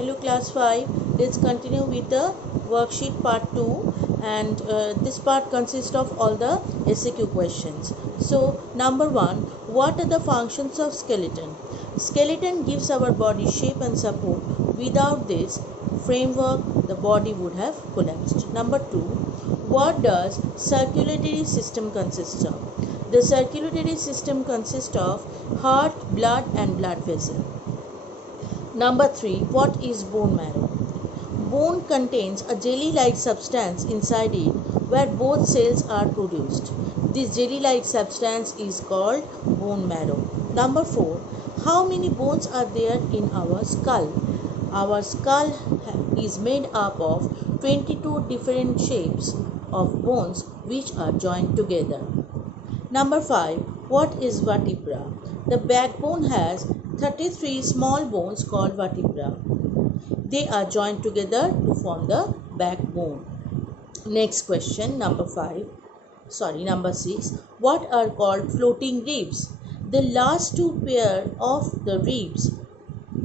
Hello class 5, let's continue with the worksheet part 2, and this part consists of all the SAQ questions. So number 1, what are the functions of skeleton? Skeleton gives our body shape and support. Without this framework the body would have collapsed. Number 2, what does circulatory system consist of? The circulatory system consists of heart, blood and blood vessel. Number 3. What is bone marrow? Bone contains a jelly-like substance inside it where both cells are produced. This jelly-like substance is called bone marrow. Number 4. How many bones are there in our skull? Our skull is made up of 22 different shapes of bones which are joined together. Number 5. What is vertebra? The backbone has 33 small bones called vertebra. They are joined together to form the backbone. Next question, number 6. What are called floating ribs? The last two pair of the ribs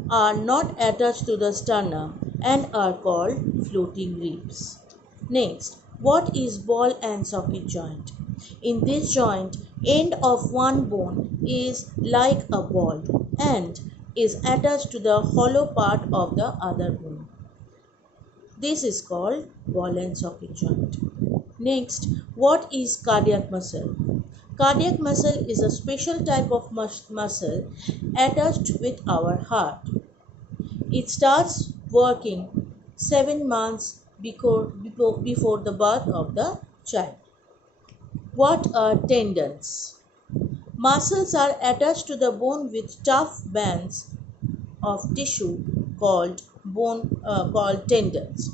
are not attached to the sternum and are called floating ribs. Next, what is ball and socket joint? In this joint, end of one bone is like a ball and is attached to the hollow part of the other bone. This is called ball and socket joint. Next, what is cardiac muscle? Cardiac muscle is a special type of muscle attached with our heart. It starts working 7 months before the birth of the child. What are tendons? Muscles are attached to the bone with tough bands of tissue called tendons.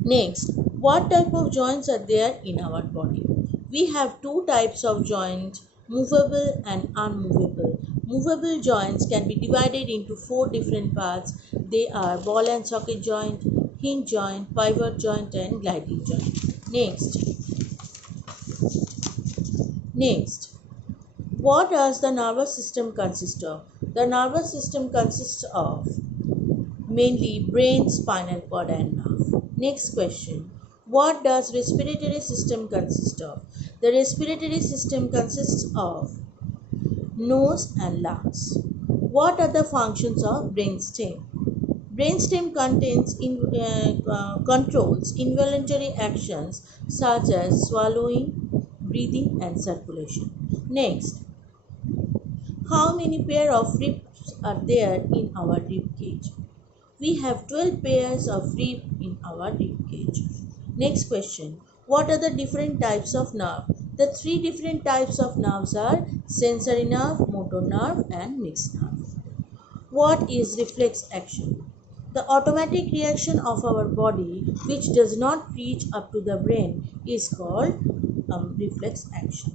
Next, what type of joints are there in our body? We have two types of joints, movable and unmovable. Movable joints can be divided into 4 different parts. They are ball and socket joint, hinge joint, pivot joint and gliding joint. Next, what does the nervous system consist of? The nervous system consists of mainly brain, spinal cord and nerve. Next question, what does respiratory system consist of? The respiratory system consists of nose and lungs. What are the functions of brainstem? Brainstem controls involuntary actions such as swallowing, breathing and circulation. Next, how many pair of ribs are there in our rib cage? We have 12 pairs of ribs in our rib cage. Next question, what are the different types of nerve? The 3 different types of nerves are sensory nerve, motor nerve and mixed nerve. What is reflex action? The automatic reaction of our body which does not reach up to the brain is called reflex action.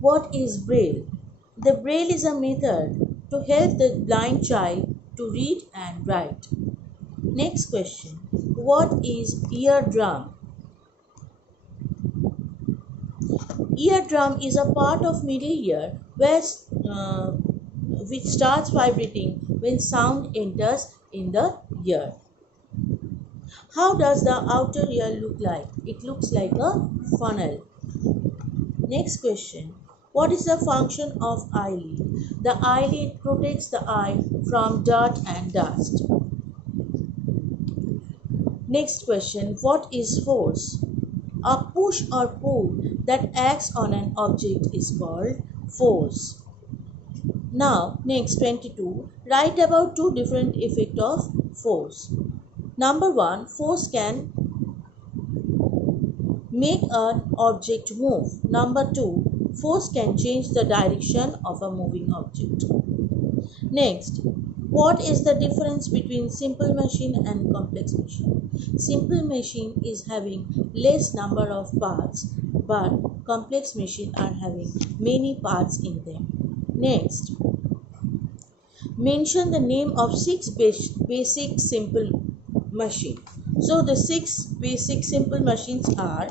What is Braille? The Braille is a method to help the blind child to read and write. Next question, what is eardrum? Eardrum is a part of middle ear which starts vibrating when sound enters in the ear. How does the outer ear look like? It looks like a funnel. Next question, what is the function of eyelid? The eyelid protects the eye from dirt and dust. Next question, what is force? A push or pull that acts on an object is called force. Now, next 22, write about 2 different effects of force. Number 1, force can make an object move. Number 2, force can change the direction of a moving object. Next, what is the difference between simple machine and complex machine? Simple machine is having less number of parts, but complex machine are having many parts in them. Next, mention the name of 6 basic simple machine. So the 6 basic simple machines are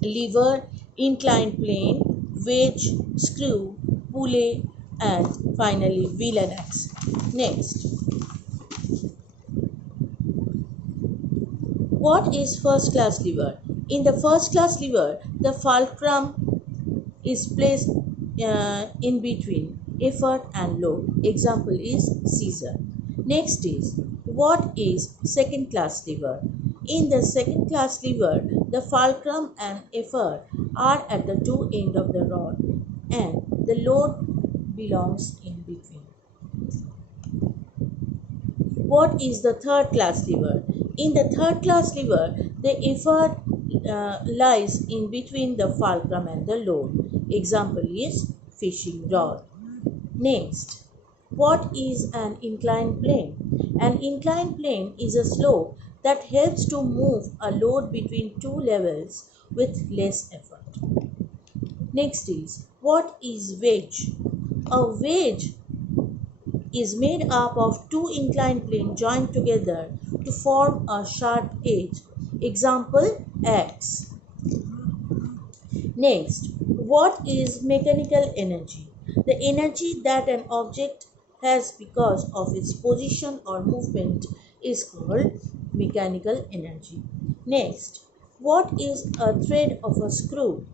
lever, inclined plane, wedge, screw, pulley and finally wheel and axle. Next, What is first class liver? In the first class liver, the fulcrum is placed in between effort and load. Example is Caesar. Next is, what is second class liver? In the second class liver, the fulcrum and effort are at the two ends of the rod and the load belongs in between. What is the third class liver? In the third class liver, the effort lies in between the fulcrum and the load. Example is fishing rod. Next, what is an inclined plane? An inclined plane is a slope that helps to move a load between two levels with less effort. Next is, what is wedge? A wedge is made up of two inclined planes joined together to form a sharp edge. Example, X. Next, what is mechanical energy? The energy that an object has because of its position or movement is called mechanical energy. Next, what is a thread of a screw?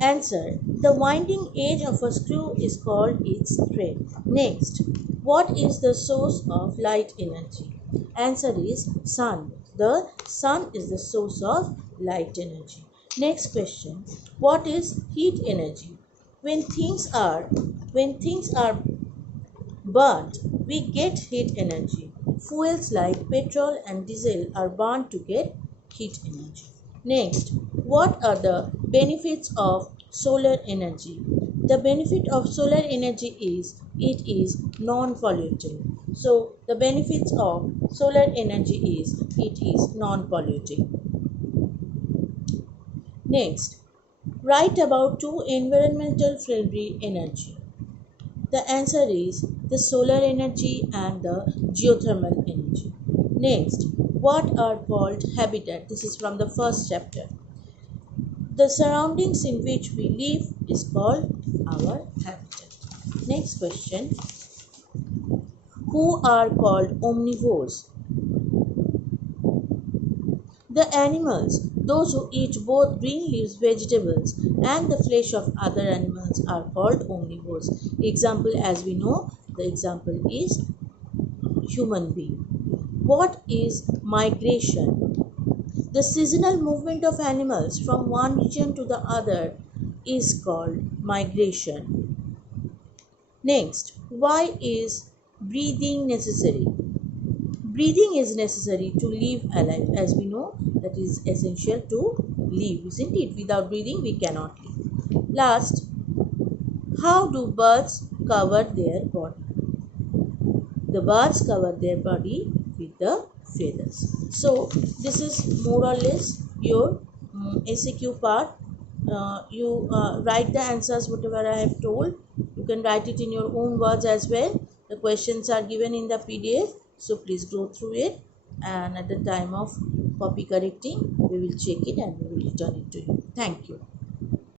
Answer. The winding edge of a screw is called its thread. Next, what is the source of light energy? Answer is sun. The sun is the source of light energy. Next question. What is heat energy? When things are burnt, we get heat energy. Fuels like petrol and diesel are burned to get heat energy. Next, what are the benefits of solar energy? The benefit of solar energy is it is non-polluting. So, the benefits of solar energy is it is non-polluting. Next, write about two environmental friendly energy. The answer is the solar energy and the geothermal energy. Next, what are called habitat? This is from the first chapter. The surroundings in which we live is called our habitat. Next question. Who are called omnivores? The animals, those who eat both green leaves, vegetables, and the flesh of other animals are called omnivores. Example, as we know, the example is human being. What is migration? The seasonal movement of animals from one region to the other is called migration. Next, why is breathing necessary? Breathing is necessary to live alive. As we know, that is essential to live, isn't it? Without breathing, we cannot live. Last, how do birds cover their body? The birds cover their body with the feathers. So, this is more or less your SAQ part. You write the answers, whatever I have told. You can write it in your own words as well. The questions are given in the PDF, so please go through it, and at the time of copy correcting we will check it and we will return it to you. Thank you.